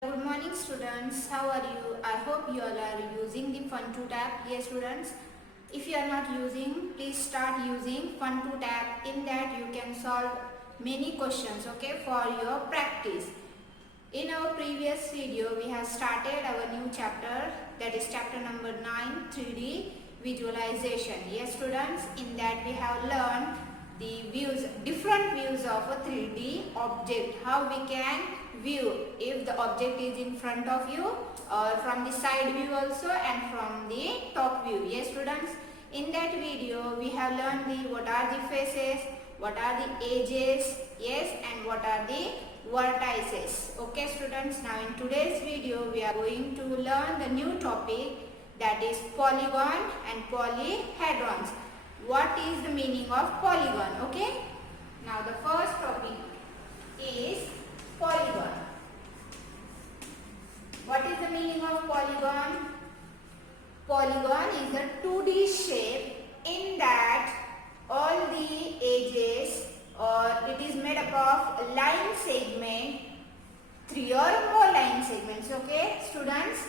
Good morning students, how are you? I hope you all are using the Fun2 tab. Yes students, if you are not using, please start using Fun2 tab. In that you can solve many questions, okay, for your practice. In our previous video, we have started our new chapter, that is chapter number 9, 3D visualization. Yes students, in that we have learned the views, different views of a 3D object, how we can view if the object is in front of you or from the side view also and from the top view. Yes students, in that video we have learned the what are the faces, what are the edges, yes, and what are the vertices. Okay students, now in today's video we are going to learn the new topic, that is polygon and polyhedrons. What is the meaning of polygon? Okay, now the first topic is polygon. What is the meaning of polygon? Polygon is a 2D shape in that all the edges, or it is made up of line segment, 3 or more line segments. Okay students,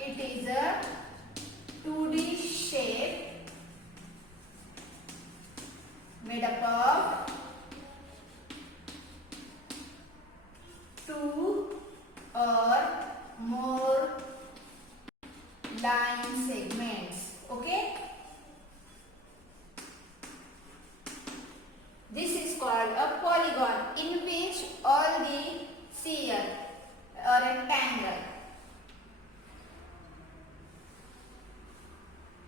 it is a 2D shape made up of 2 or more line segments. Okay, this is called a polygon, in which all the sphere or rectangle,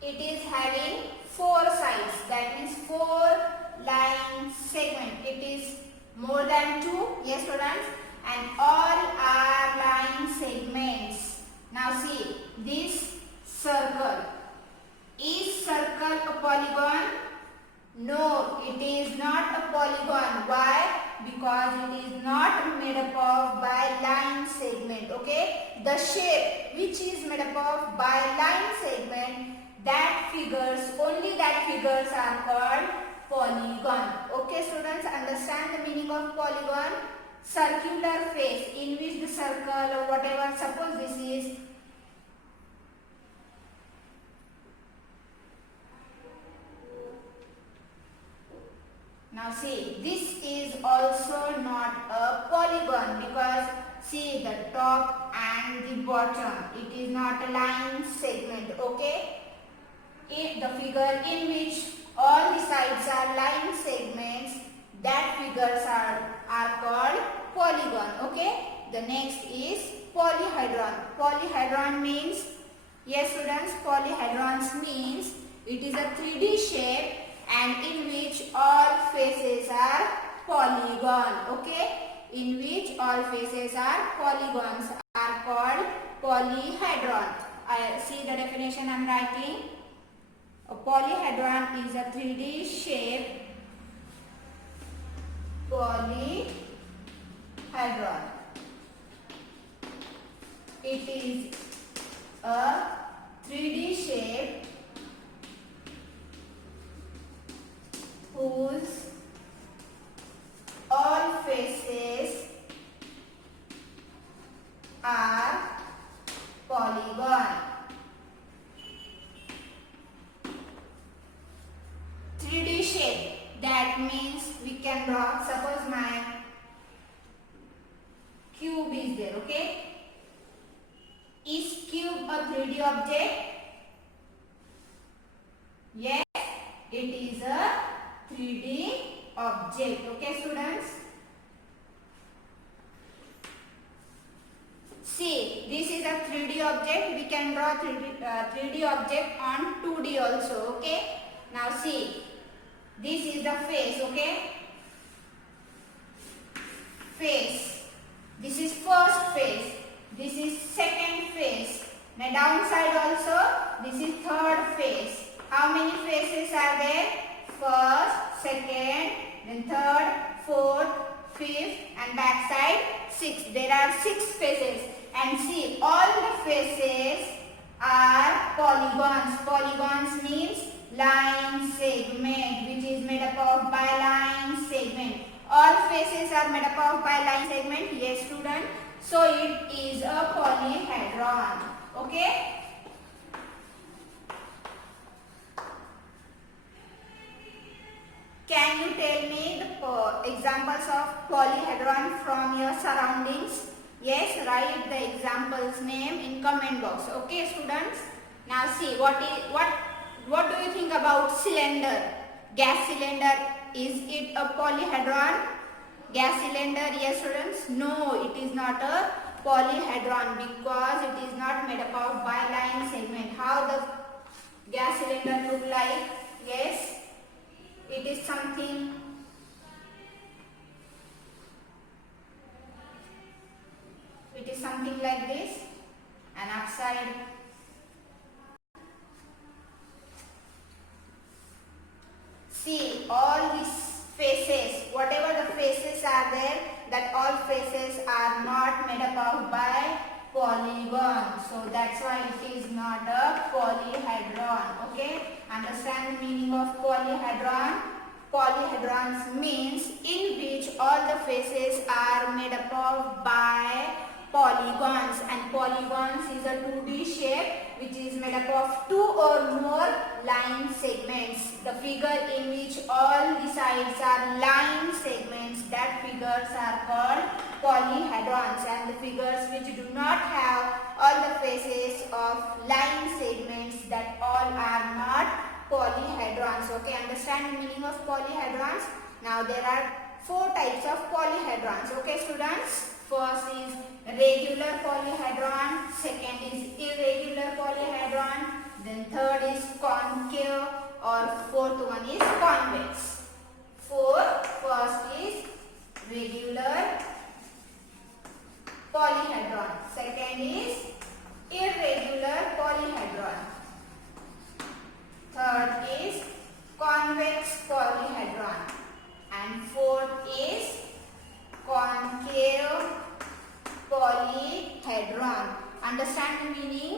it is having 4 sides, that means 4 line segment. It is more than 2, yes students, and all are line segments. Now see, this circle, is circle a polygon? No, it is not a polygon. Why? Because it is not made up of by line segment. Okay, the shape which is made up of by line segment, that figures, only that figures are called polygon. Okay students, understand the meaning of polygon? Circular face in which the circle or whatever, suppose this is now see, this is also not a polygon because see the top and the bottom, it is not a line segment. Okay, if the figure in which all the sides are line segments, that figures are called polygon. Okay, the next is polyhedron. Polyhedron means, yes students, polyhedrons means it is a 3D shape and in which all faces are polygon. Okay, in which all faces are polygons are called polyhedron. I see the definition I am writing. A polyhedron is a 3D shape. Polyhedron, it is a 3D shape whose all faces are polygon. 3D shape, that means we can draw, suppose my cube is there. Okay, is cube a 3D object? Yes, it is a 3D object. Okay students, see, this is a 3D object. We can draw 3D object on 2D also. Okay, now see, this is the face. Okay, face, this is first face, this is second face, now downside also, this is third face. How many faces are there? First, second, then third, fourth, fifth, and back side 6. There are 6 faces, and see, all the faces are polygons. Polygons means line segment, which is made up of by line segment. all faces are made up of by line segment. Yes, student. So it is a polyhedron. Okay. Can you tell me the examples of polyhedron from your surroundings? Yes, write the examples name in comment box. Okay, students. Now see what do you think about cylinder? Gas cylinder, is it a polyhedron? Gas cylinder, yes students? No, it is not a polyhedron because it is not made up of biline segment. How the gas cylinder look like? Yes, it is something like this, and upside. See all these faces, whatever the faces are there, that all faces are not made up of by polygon. So that's why it is not a polyhedron. Okay, understand the meaning of polyhedron? Polyhedrons means in which all the faces are made up of by polygons, and polygons is a 2D shape which is made up of 2 or more line segments. The figure in which all the sides are line segments, that figures are called polyhedrons, and the figures which do not have all the faces of line segments, that all are not polyhedrons. Okay, understand the meaning of polyhedrons? Now there are 4 types of polyhedrons. Okay, students? First is regular polyhedron, second is irregular polyhedron, then third is concave, or fourth one is convex. First is regular polyhedron, second is irregular polyhedron, third is convex polyhedron, and fourth is concave polyhedron. Understand the meaning?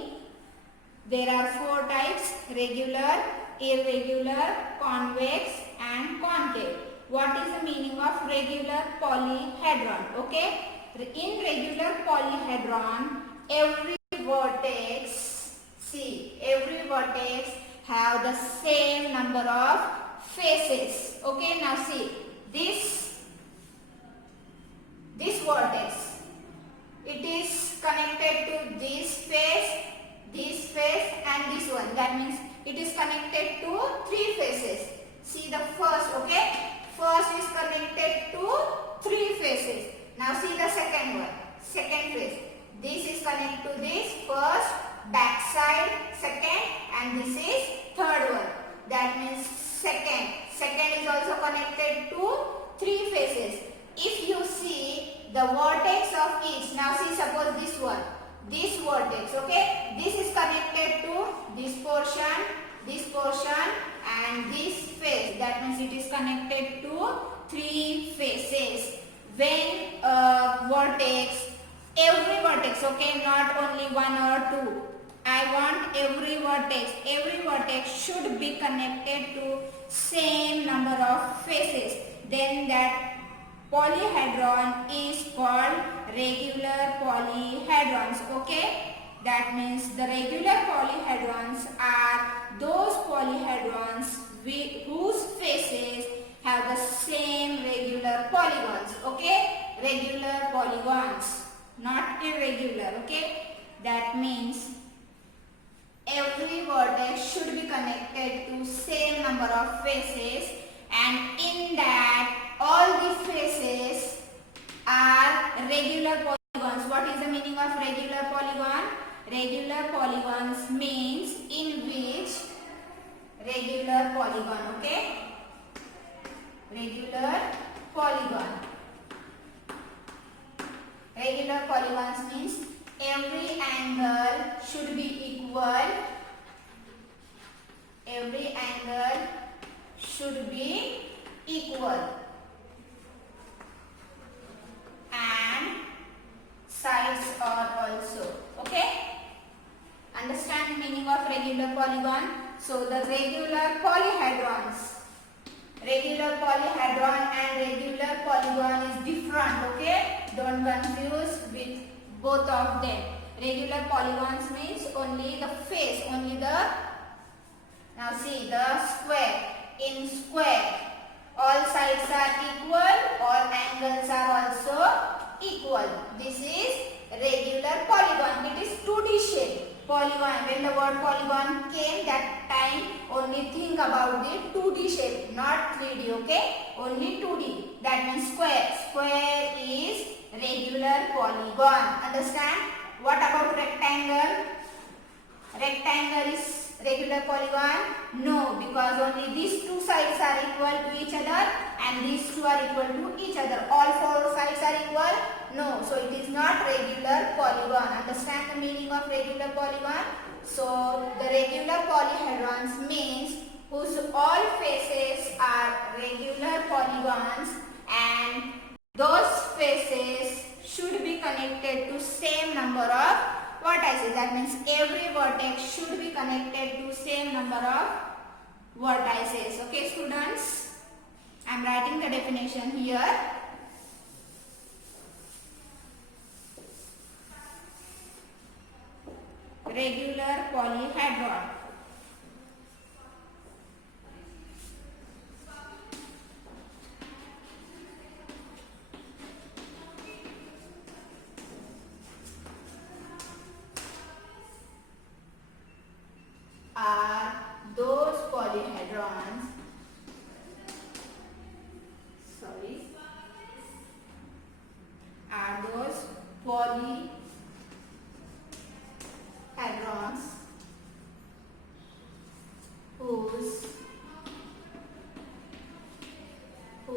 There are 4 types: regular, irregular, convex and concave. What is the meaning of regular polyhedron? Okay, in regular polyhedron, every vertex have the same number of faces. Okay, now see this vertex, it is connected to this face and this one. That means it is connected to 3 faces. See the first, okay? First is connected to 3 faces. Now see the second one, second face. This is connected to this first, back side, second, and this is third one. That means second is also connected to 3 faces. If you see the vertex of each, now see suppose this one, this vertex, okay, this is connected to this portion and this face. That means it is connected to 3 faces. When vertex, every vertex, okay, not only 1 or 2, I want every vertex should be connected to same number of faces, then that polyhedron is called regular polyhedrons. Okay, that means the regular polyhedrons are those polyhedrons whose faces have the same regular polygons. Okay, regular polygons, not irregular. Okay, that means every vertex should be connected to same number of faces, and in that all the faces are regular polygons. What is the meaning of regular polygon? Regular polygons means in which regular polygon, okay? Regular polygon. Regular polygons means every angle should be equal. Every angle should be equal. And sides are also, okay? Understand the meaning of regular polygon? So the regular polyhedrons Regular polyhedron and regular polygon is different, okay? Don't confuse with both of them. Regular polygons means only the face, only the, now see the square. In square, all sides are equal, all angles are also equal. This is regular polygon. It is 2D shape. Polygon, when the word polygon came, that time only think about the 2D shape, not 3D, okay? Only 2D. That means square. Square is regular polygon. Understand? What about rectangle? Rectangle is regular polygon? No, because only these two sides are equal to each other and these two are equal to each other. All four sides are equal? No, so it is not regular polygon. Understand the meaning of regular polygon? So the regular polyhedrons means whose all faces are regular polygons and those faces should be connected to same number of vertices. That means every vertex should be connected to same number of vertices. Okay, students? I am writing the definition here. Regular polyhedron are those polyhedrons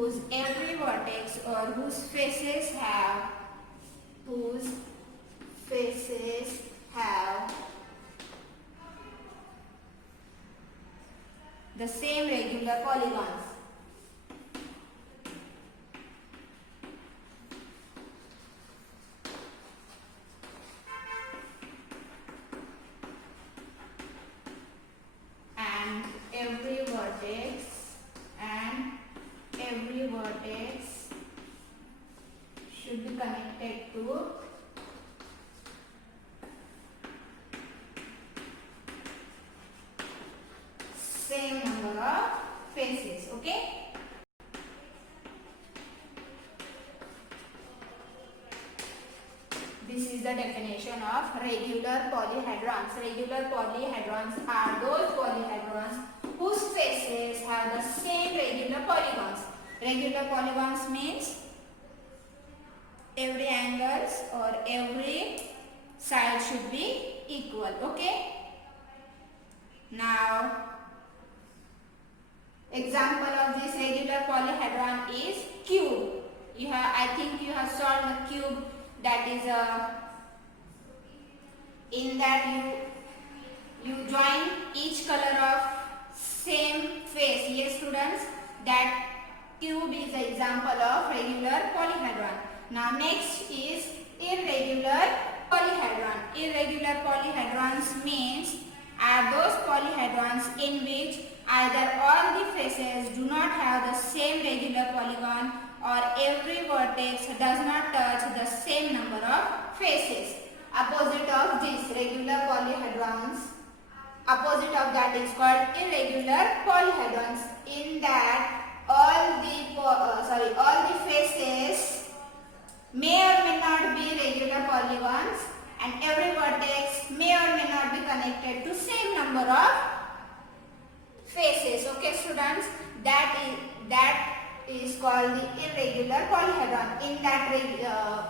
whose every vertex or whose faces have the same regular polygons. And every vertex should be connected to same number of faces. Okay? This is the definition of regular polyhedrons. Regular polyhedrons are those polyhedrons whose faces have the same regular polygons. Regular polygons means every angles or every side should be equal. Okay? Now, example of this regular polyhedron is cube. I think you have solved the cube. That is in that you join each color of same face. Yes, students, that cube is the example of regular polyhedron. Now next is irregular polyhedron. Irregular polyhedrons means are those polyhedrons in which either all the faces do not have the same regular polygon or every vertex does not touch the same number of faces. Opposite of this regular polyhedrons, opposite of that is called irregular polyhedrons. In that all the faces may or may not be regular polygons and every vertex may or may not be connected to same number of faces. Okay, students, that is called the irregular polyhedron. In that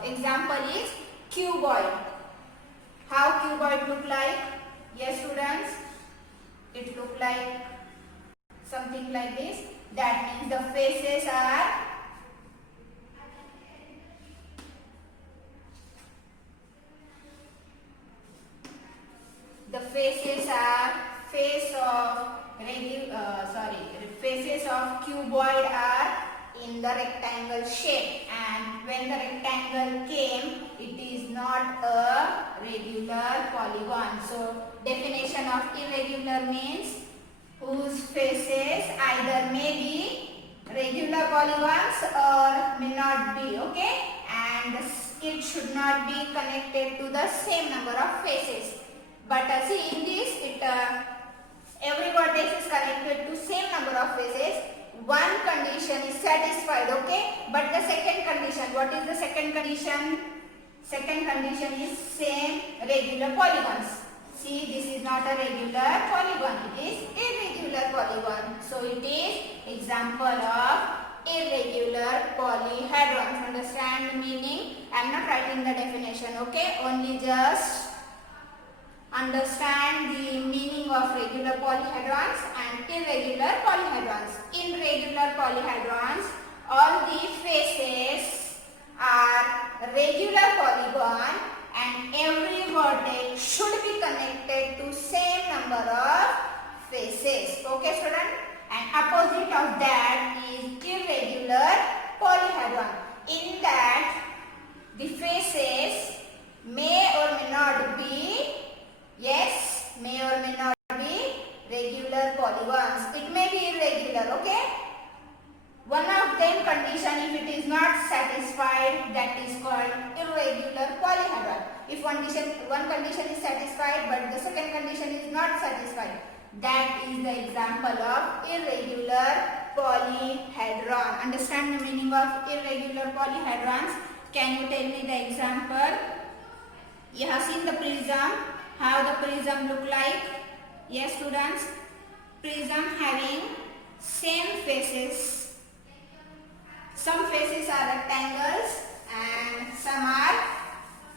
example is cuboid. How cuboid look like? Yes, students, it look like something like this. That means the faces are faces of cuboid are in the rectangle shape, and when the rectangle came, it is not a regular polygon. So definition of irregular means whose faces either may be regular polygons or may not be, okay, and it should not be connected to the same number of faces. But see, in this every vertex is connected to same number of faces. One condition is satisfied, okay, but the second condition, what is the second condition? Second condition is same regular polygons. See, this is not a regular polygon, it is irregular polygon. So it is example of irregular polyhedrons. Understand the meaning? I am not writing the definition, okay, only just understand the meaning of regular polyhedrons and irregular polyhedrons. In regular polyhedrons, all the faces are regular polygon and every vertex should be connected to same number of faces. Okay, student? And opposite of that is irregular polyhedron. In that, the faces may or may not be, yes, may or may not be regular polygons. It may be irregular, okay? One of them condition, if it is not satisfied, that is called irregular polyhedron. If one condition is satisfied but the second condition is not satisfied, that is the example of irregular polyhedron. Understand the meaning of irregular polyhedrons? Can you tell me the example? You have seen the prism. How the prism look like? Yes, students. Prism having same faces. Some faces are rectangles and some are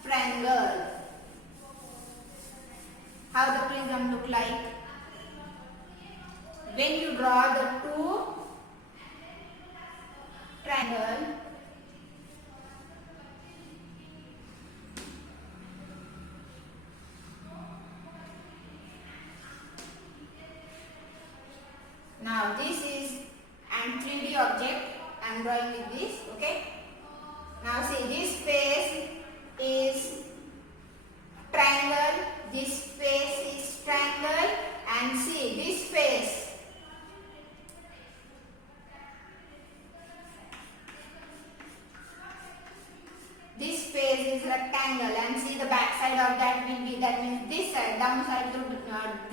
triangle. How the prism look like? When you draw the two triangle, now this is an 3D object. I am drawing with this, okay. Now see, this face is triangle, this face is triangle, and see this face. This face is rectangle and see the back side of that will be, that means this side, down side to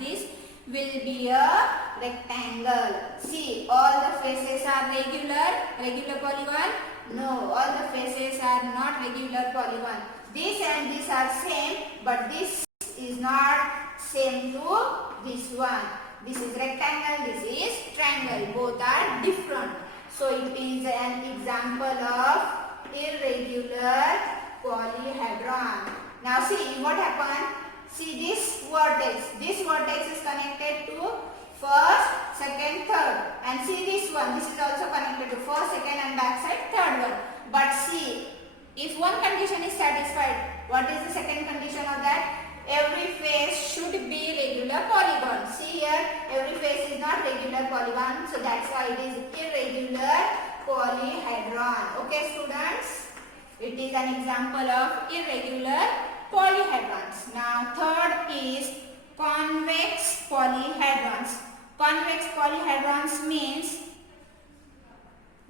this will be a rectangle. See, all the faces are regular polygon? No, all the faces are not regular polygon. This and this are same, but this is not same to this one. This is rectangle, this is triangle. Both are different. So it is an example of irregular polyhedron. Now see what happened. See this vertex is connected to first, second, third, and see this one, this is also connected to first, second and back side, third one. But see, if one condition is satisfied, what is the second condition of that? Every face should be regular polygon. See here, every face is not regular polygon, so that's why it is irregular polyhedron. Okay, students, it is an example of irregular polyhedrons. Now third is convex polyhedrons. Convex polyhedrons means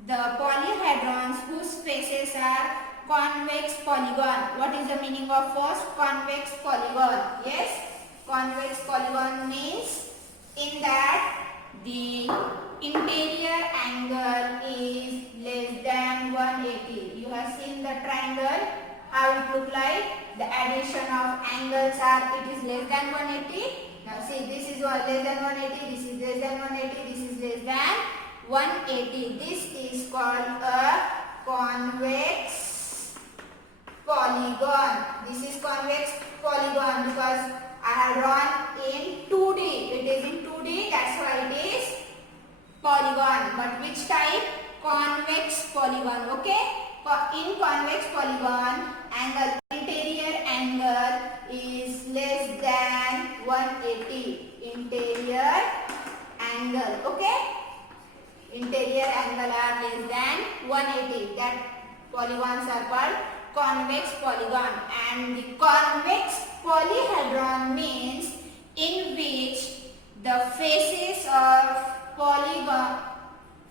the polyhedrons whose faces are convex polygon. What is the meaning of first convex polygon? Yes, convex polygon means in that the interior angle is less than 180. You have seen the triangle, how it look like? The addition of angles are, it is less than 180. Now see, this is less than 180, this is less than 180, this is less than 180. This is called a convex polygon. This is convex polygon because I have drawn in 2D. It is in 2D, that's why it is polygon. But which type? Convex polygon, okay? In convex polygon, angle, interior angle is less than 180. Interior angle, okay? Interior angle are less than 180. That polygons are called convex polygon. And the convex polyhedron means in which the faces of polygon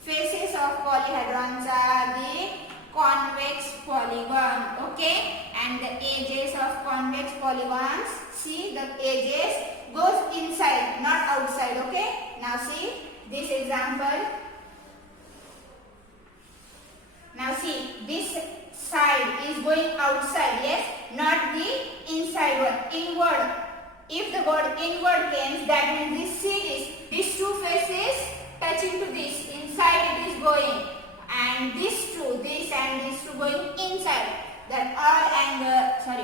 faces of polyhedrons are the convex polygon. Okay, and the edges of convex polygons, see the edges goes inside, not outside. Okay, now see this example. Now see, this side is going outside, yes, not the inside one, inward. If the word inward comes, that means these two faces touching to this, inside it is going, and this and these two going inside. That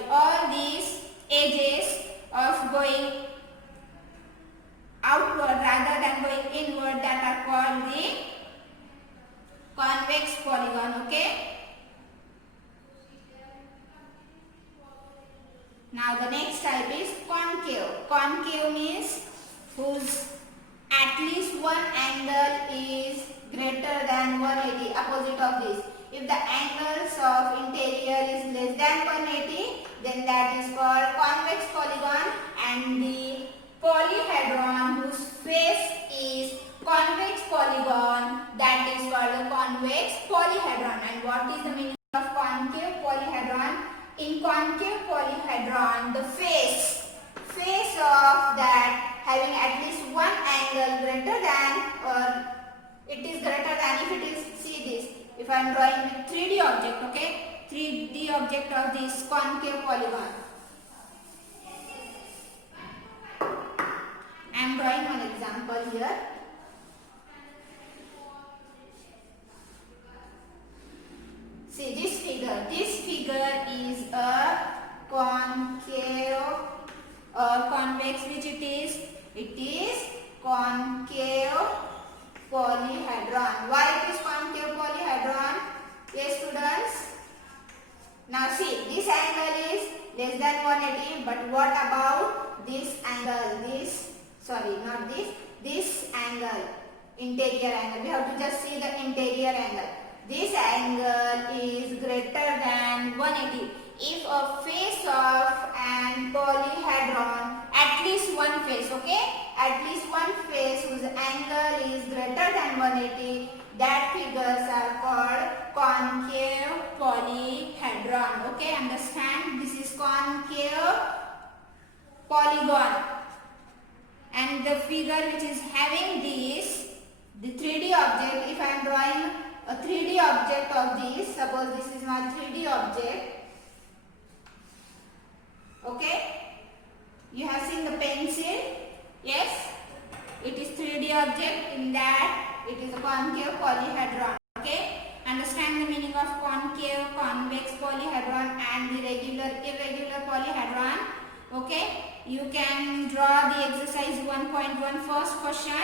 all these edges of going outward rather than going inward, that are called the convex polygon. Okay. Now the next type is concave. Concave means whose at least one angle is greater than 180, opposite of this. If the angles of interior is less than 180, then that is called convex polygon, and the polyhedron whose face is convex polygon, that is called a convex polyhedron. And what is the meaning of concave polyhedron? In concave polyhedron, the face of that having at least one angle greater than, or it is greater than, if it is, see this, if I am drawing with 3D object, okay, 3D object of this concave polygon. I am drawing one example here. See this figure is a concave or convex, which it is concave polyhedron. Why it is concave polyhedron? Yes, students. Now see, this angle is less than 180, but what about this angle? This angle, interior angle. We have to just see the interior angle. This angle is greater than 180. If a face of an polyhedron, at least one face, okay, at least one face whose angle is greater than 180, that figures are called concave polyhedron. Okay, understand? This is concave polygon, and the figure which is having this, the 3D object, if I am drawing a 3D object of this, suppose this is my 3D object. Okay, you have seen the pencil, yes, it is 3D object, in that it is a concave polyhedron. Okay, understand the meaning of concave, convex polyhedron and the regular, irregular polyhedron. Okay, you can draw the exercise 1.1 first question.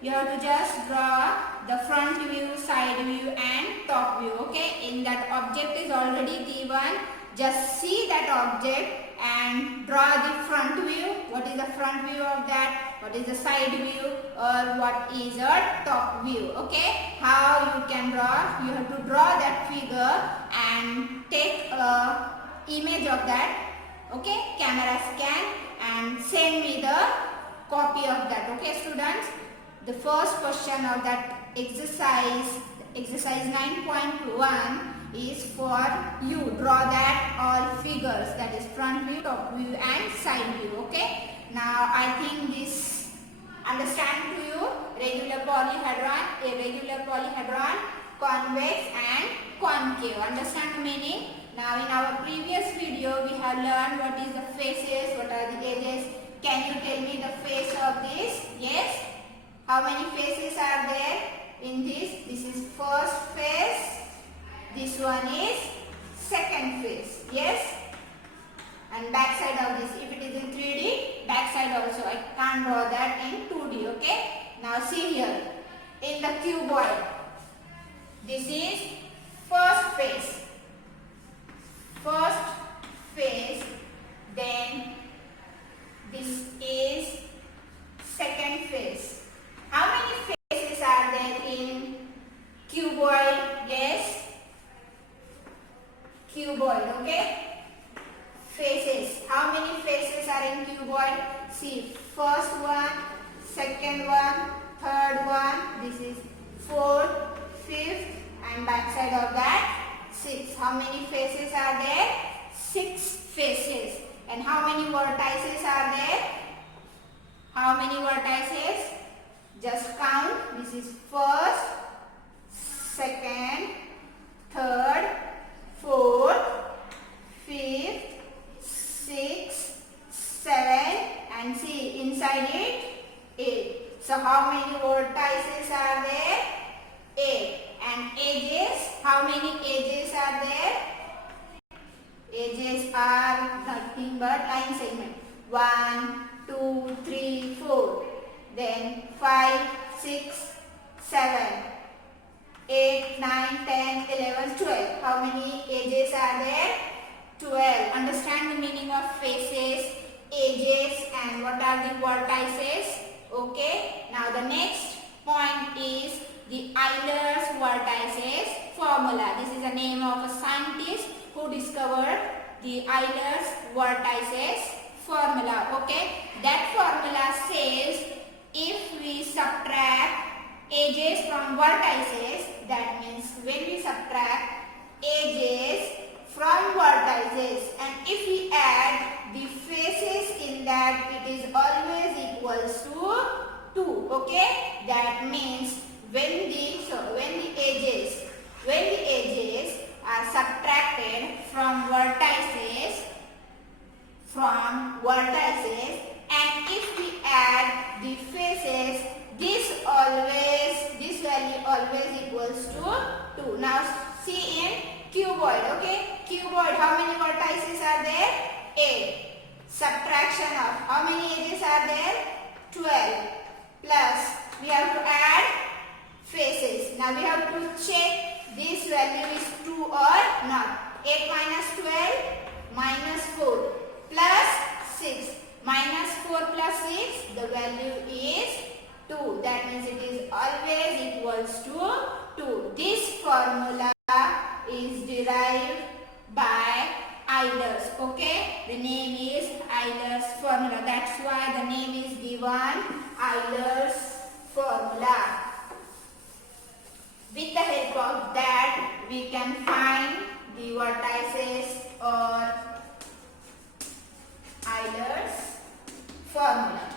You have to just draw the front view, side view and top view. Okay, in that object is already given, just see that object and draw the front view. What is the front view of that? What is the side view? Or what is a top view? Okay, how you can draw? You have to draw that figure and take a image of that. Okay, camera scan and send me the copy of that. Okay, students. The first question of that exercise 9.1 is for you. Draw that all figures, that is front view, top view and side view. Okay. Now I think this understand to you. Regular polyhedron, irregular polyhedron, convex and concave. Understand the meaning? Now in our previous video we have learned what is the faces, what are the edges. Can you tell me the face of this? Yes. How many faces are there in this? This is first face. This one is second face. Yes. And back side of this. If it is in 3D, back side also. I can't draw that in 2D. Okay. Now see here. In the cuboid. This is first face. First face. Then this is second face. How many faces are there in cuboid? Yes. Cuboid, okay? Faces. How many faces are in cuboid? See, first one, second one, third one, this is fourth, How many faces are there? 6 faces. And how many vertices are there? How many vertices? Just count. This is first, second, third, fourth, fifth, sixth, seventh, and see inside it 8. So how many vertices are there? 8. And edges, how many edges are there? Edges are nothing but line segment. 1, 2, 3, 4. Then 5, 6, 7, 8, 9, 10, 11, 12. How many edges are there? 12. Understand the meaning of faces, edges, and what are the vertices? Okay. Now the next point is the Euler's vertices formula. This is the name of a scientist who discovered the Euler's vertices formula. Okay. That formula says if we subtract edges from vertices, that means when we subtract edges from vertices and if we add the faces in that, it is always equals to 2. Okay. That means when the edges are subtracted from vertices and if we add the faces, this value always equals to 2. Now see in cuboid. Okay. Cuboid, how many vertices are there? 8. Subtraction of how many edges are there? 12. Plus we have to add faces. Now we have to check this value is true or not. 8 minus 12 minus 4 plus 6 minus 4 plus 6, the value is 2. That means it is always equals to 2. This formula is derived by Euler's. Okay, the name is Euler's formula. That's why the name is given Euler's formula. With the help of that, we can find the vertices or Euler's formula.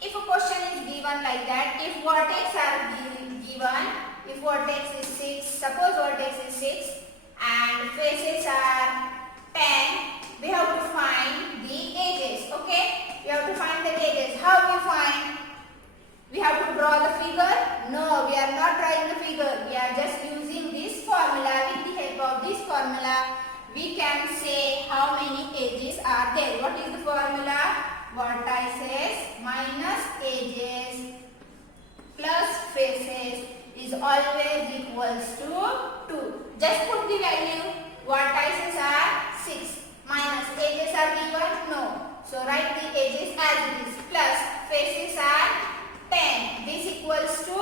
If a question is given like that, if vertex are given, if vertex is 6, suppose vertex is 6 and faces are 10, we have to find the edges. Okay, we have to find the edges. How we find? We have to draw the figure? No, we are not drawing the figure. We are just using this formula. With the help of this formula, we can say how many edges are there. What is the formula? Vertices minus edges plus faces is always equals to 2. Just put the value. Vertices are 6 minus edges are given? No. So write the edges as it is. Plus faces are 10. This equals to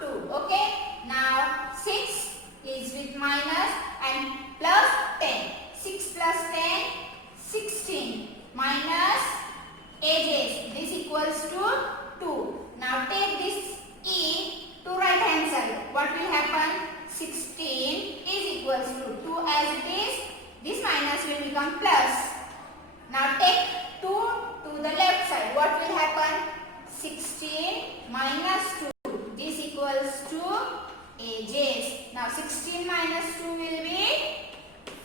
2. Okay. Now 6 is with minus and plus 10. 6 plus 10, 16 minus edges. This equals to 2. Now take this e to right hand side. What will happen? 16 is equals to 2 as it is. This minus will become plus. Now take 2 to the left side. What will happen? 16 minus 2. This equals to edges. Now 16 minus 2 will be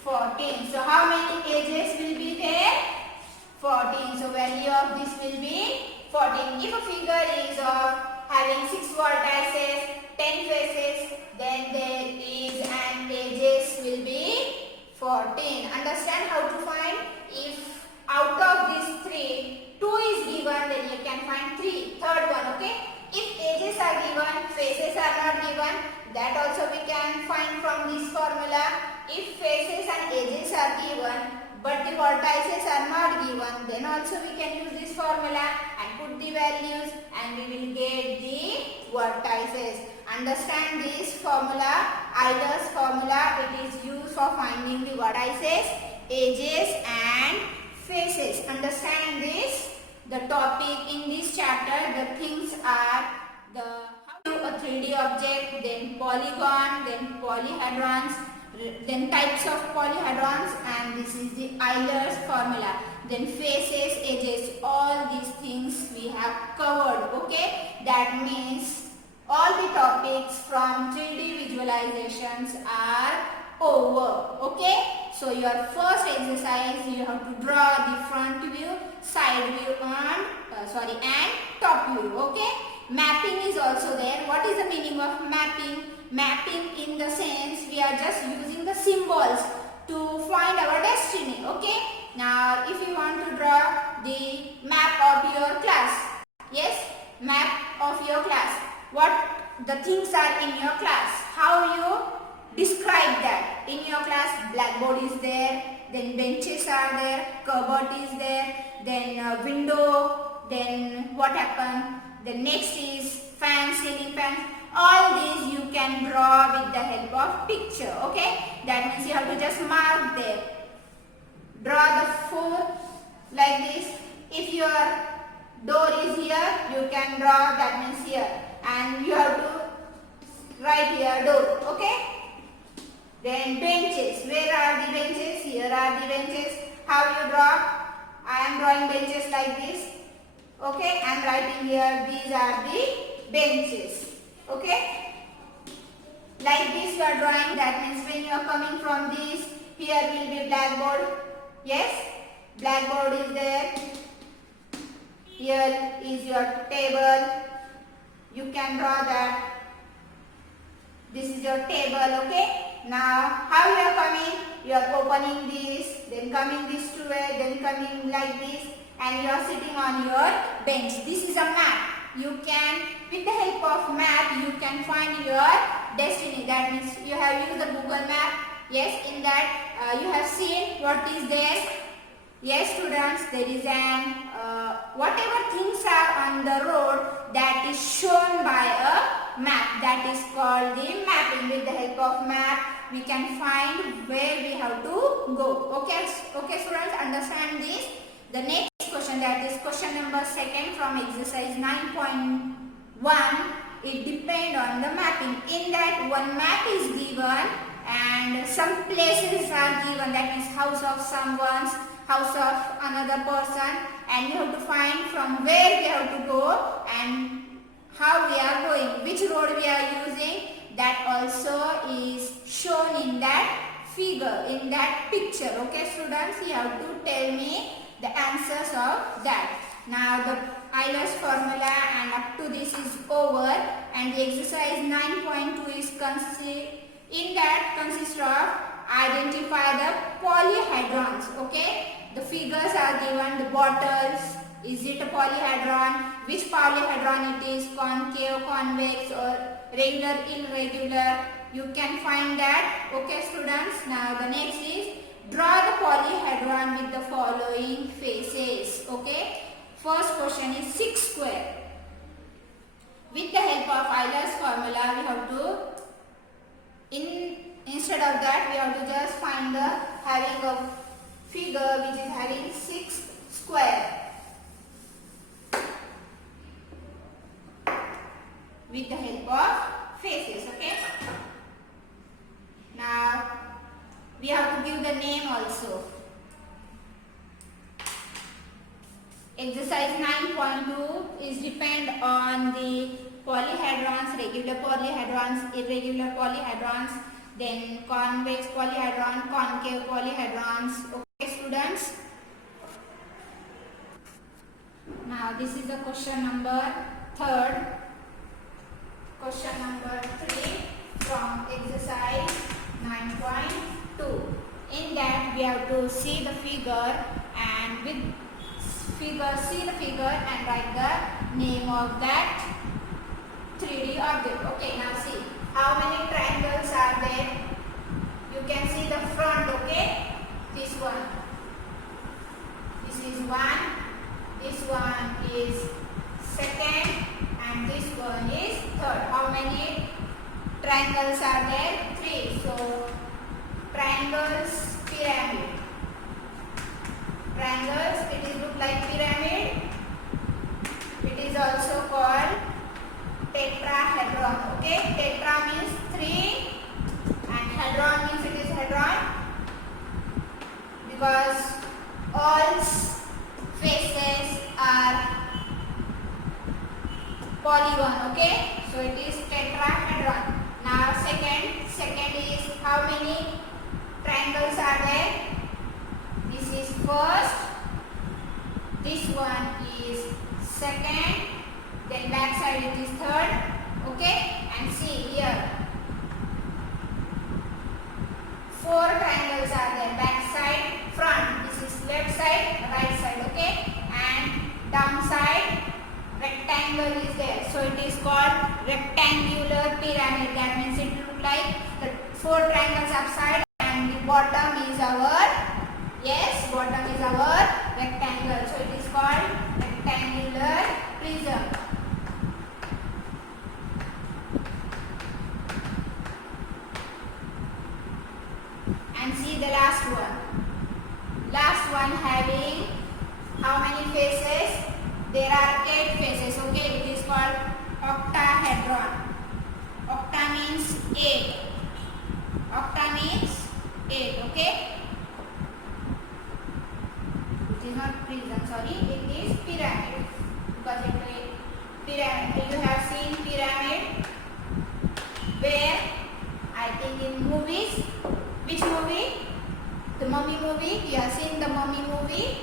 14. So how many edges will be there? 14. So value of this will be 14. If a figure is of having 6 vertices, 10 faces, then there is an edges will be 14. Understand how to find? If out of these 3, 2 is given, then you can find 3. Third one, okay? If edges are given, faces are not given, that also we can find from this formula. If faces and edges are given, but the vertices are not given, then also we can use this formula and put the values and we will get the vertices. Understand this formula, Euler's formula, it is used for finding the vertices, edges and faces. Understand this? The topic in this chapter, the things are the how to a 3D object, then polygon, then polyhedrons, then types of polyhedrons, and this is the Euler's formula. Then faces, edges, all these things we have covered. Okay, that means all the topics from 3D visualizations are over. Okay, so your first exercise, you have to draw the front view, side view, and top view. Okay, mapping is also there. What is the meaning of mapping? Mapping in the sense we are just using the symbols to find our destiny. Okay, now if you want to draw the map of your class, yes, map of your class, what the things are in your class, how you describe that. In your class, blackboard is there, then benches are there, cupboard is there, then window, then what happened, the next is fan, ceiling fans. All these you can draw with the help of picture. Okay, that means you have to just mark there. Draw the four like this. If your door is here, you can draw, that means here, and you have to write here door. Okay, then benches. Where are the benches? Here are the benches. How you draw? I am drawing benches like this. Okay, I am writing here, these are the benches. Okay, like this you are drawing, that means when you are coming from this, here will be blackboard. Yes, blackboard is there. Here is your table. You can draw that. This is your table. Okay, now how you are coming? You are opening this, then coming this way, then coming like this, and you are sitting on your bench. This is a map. You can, with the help of map, you can find your destiny. That means you have used the Google map. Yes, in that you have seen what is there. Yes, students, there is an whatever things are on the road, that is shown by a map. That is called the mapping. With the help of map, we can find where we have to go. Okay, students, understand this. The next question, that is question number 2 from exercise 9.1. It depends on the mapping. In that, one map is given and some places are given. That means house of someone's, house of another person, and you have to find from where we have to go and how we are going, which road we are using. That also is shown in that figure, in that picture. Okay, students, you have to tell me the answers of that. Now the Euler's formula and up to this is over, and the exercise 9.2 is consists of identify the polyhedrons. Okay, the figures are given, the bottles, is it a polyhedron, which polyhedron it is, concave, convex, or regular, irregular, you can find that. Okay, students, now the next is draw the polyhedron with the following faces. Okay, first question is 6 square. With the help of Euler's formula, we have to, instead of that, we have to just find the having a figure which is having 6 square. With the help of faces. Okay, now we have to give the name also. Exercise 9.2 is depend on the polyhedrons, regular polyhedrons, irregular polyhedrons, then convex polyhedron, concave polyhedrons. Okay, students. Now this is the question number 3. Question number 3 from exercise 9.2. In that we have to see the figure, and with figure, see the figure and write the name of that 3D object. Okay, now see how many triangles are there. You can see the front. Okay, this one, this is one, this one is second, and this one is third. How many triangles are there? 3. So triangles, pyramid. Triangles, it is look like pyramid. It is also called tetrahedron. Okay, tetra means 3 because all faces are polygon. Okay, so it is tetrahedron. Now second is how many triangles are there? This is first, this one is second, then back side it is third. Okay, and see here, 4 triangles are there, back side, front. This is left side, right side. Okay, and down side rectangle is there, so it is called rectangular pyramid. That means it look like the 4 triangles upside, and the bottom is our, yes, bottom is our rectangle, so it is called rectangular prism. And see the last one having how many faces? There are 8 faces. Okay, it is called octahedron. Octa means 8. Octa means 8. Okay, it is not prism, sorry, it is pyramid, because it is pyramid. You have seen pyramid where, I think in movies. Which movie? The Mummy movie. You have seen the Mummy movie.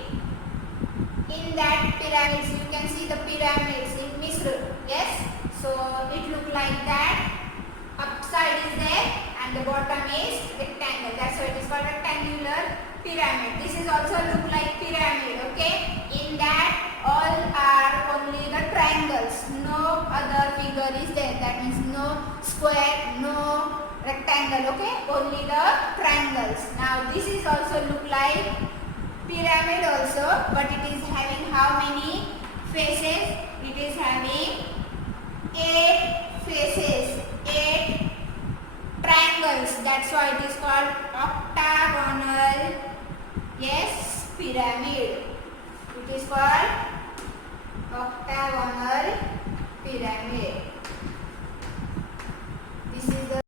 In that pyramids, you can see the pyramids in Misr. Yes. So it look like that. Upside is there and the bottom is rectangle. That's why it is called rectangular pyramid. This is also look like pyramid. Okay. In that all are only the triangles. No other figure is there. That means no square, no rectangle. Okay, only the triangles. Now this is also look like pyramid also, but it is having how many faces? It is having 8 faces, 8 triangles. That's why it is called octagonal, yes, pyramid. It is called octagonal pyramid. This is the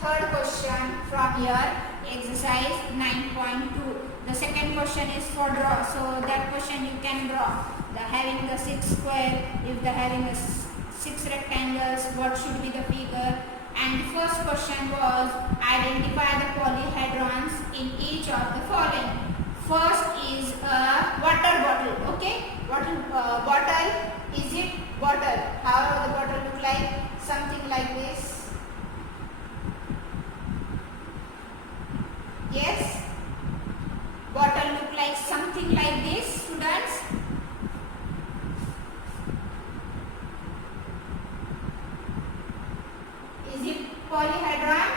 third question from your exercise 9.2. The second question is for draw. So that question you can draw. The having the 6 square, if the having a 6 rectangles, what should be the figure? And the first question was identify the polyhedrons in each of the following. First is a water bottle. Okay, bottle. Is it bottle? How the bottle look like? Something like this. Yes, bottle look like something like this, students. Is it polyhedron?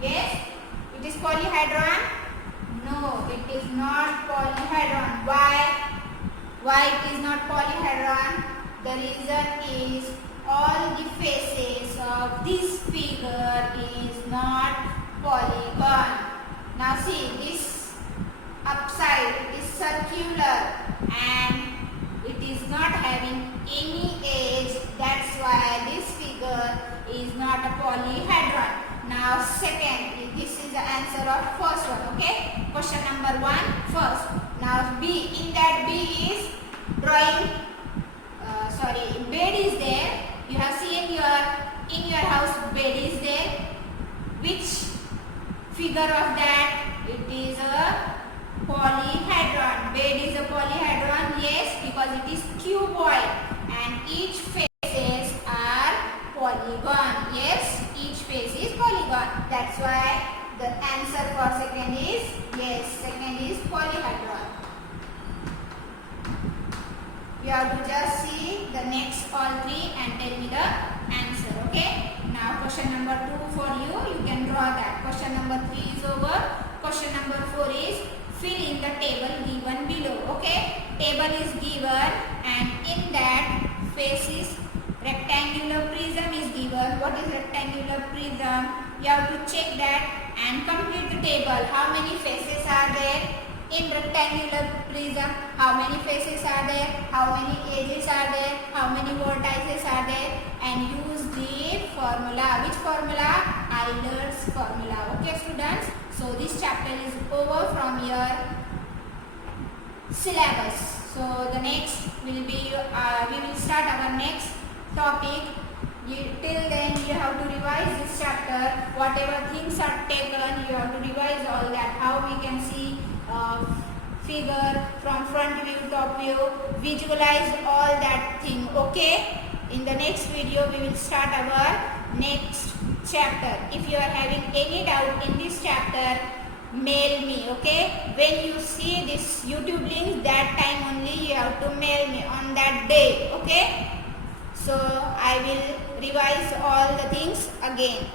Yes, it is polyhedron. No, it is not polyhedron. Why it is not polyhedron? The reason is all the faces of this figure is not polygon. Now see, this upside is circular and it is not having any edge. That's why this figure is not a polyhedron. Now second, this is the answer of first one. Okay, question number 1 first. Now B, in that B is drawing, bed is there. You have seen in your house bed is there. Which figure of that? It is a polyhedron. Bed is a polyhedron, yes, because it is cuboid and each faces are polygon. Yes, each face is polygon. That's why the answer for second is, yes, second is polyhedron. You have to just see the next all 3 and tell me the answer. Okay. Now question number 2 for you. You can draw that. Question number 3 is over. Question number 4 is fill in the table given below. Okay. Table is given and in that faces rectangular prism is given. What is rectangular prism? You have to check that and complete the table. How many faces are there? In rectangular prism, how many faces are there? How many edges are there? How many vertices are there? And use the formula. Which formula? Euler's formula. Okay, students. So this chapter is over from your syllabus. So the next will be we will start our next topic. Till then you have to revise this chapter. Whatever things are taken, you have to revise all that. How we can see figure from front view, top view, visualize all that thing. Okay. In the next video we will start our next chapter. If you are having any doubt in this chapter, mail me. Okay. When you see this YouTube link, that time only you have to mail me on that day. Okay. So I will revise all the things again.